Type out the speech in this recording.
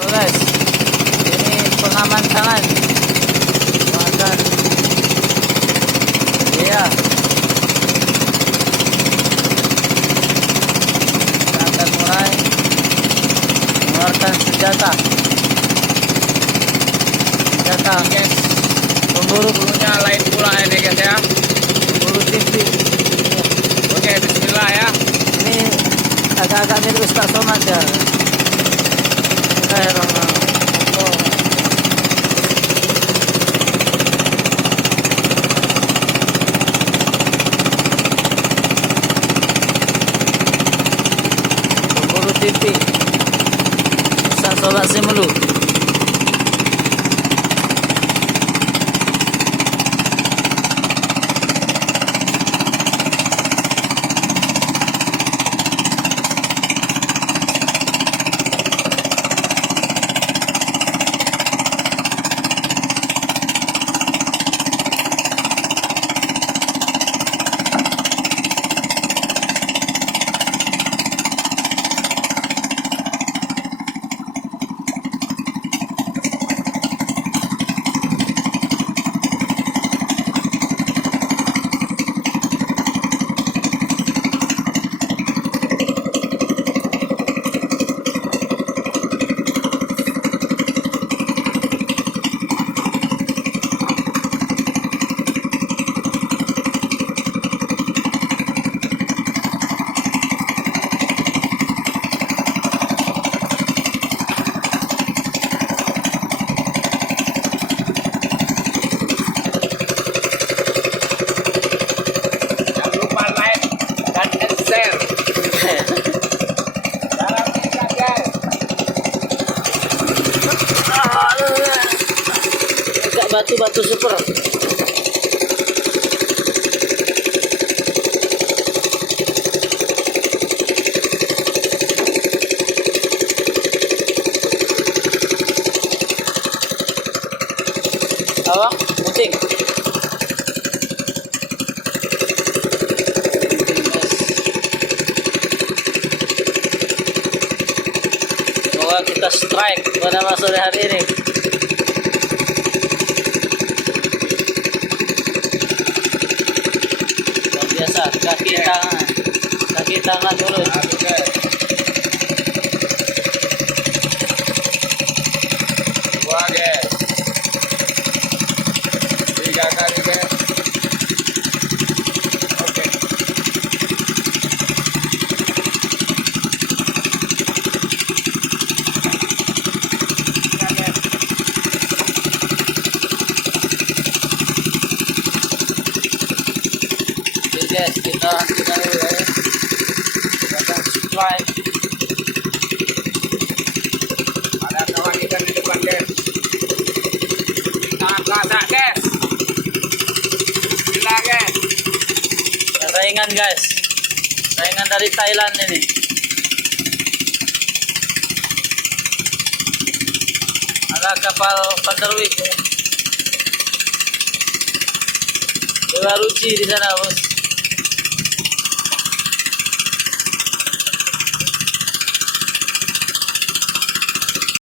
Oh guys, ini pengaman tangan. Makan. Iya. Kita akan mulai mengeluarkan senjata. Senjata guys. Pemburu Bulunya lain pula ini guys ya. pemburu TV. Oke, bismillah ya. Ini agak-agak mirip Ustaz Somad ya. Bismillahirrahmanirrahim. Pemburu TV Ustaz Somad Simulu. Jangan lupa like dan share. Salam kita guys. Agak batu-batu super. Awak penting. Semoga kita strike pada sore hari ini. Luar biasa, kaki tangan mulut. Oke. Dua guys. Tiga kali guys. Oke. Oke guys, kita hentikan dulu ya. Kita akan strike. Ada kawan ikan di depan guys. Tangan pelasa guys. Gila guys. Saingan guys, saingan dari Thailand ini. Ada kapal Vanderwijk ya. Dewa Ruci di sana bos.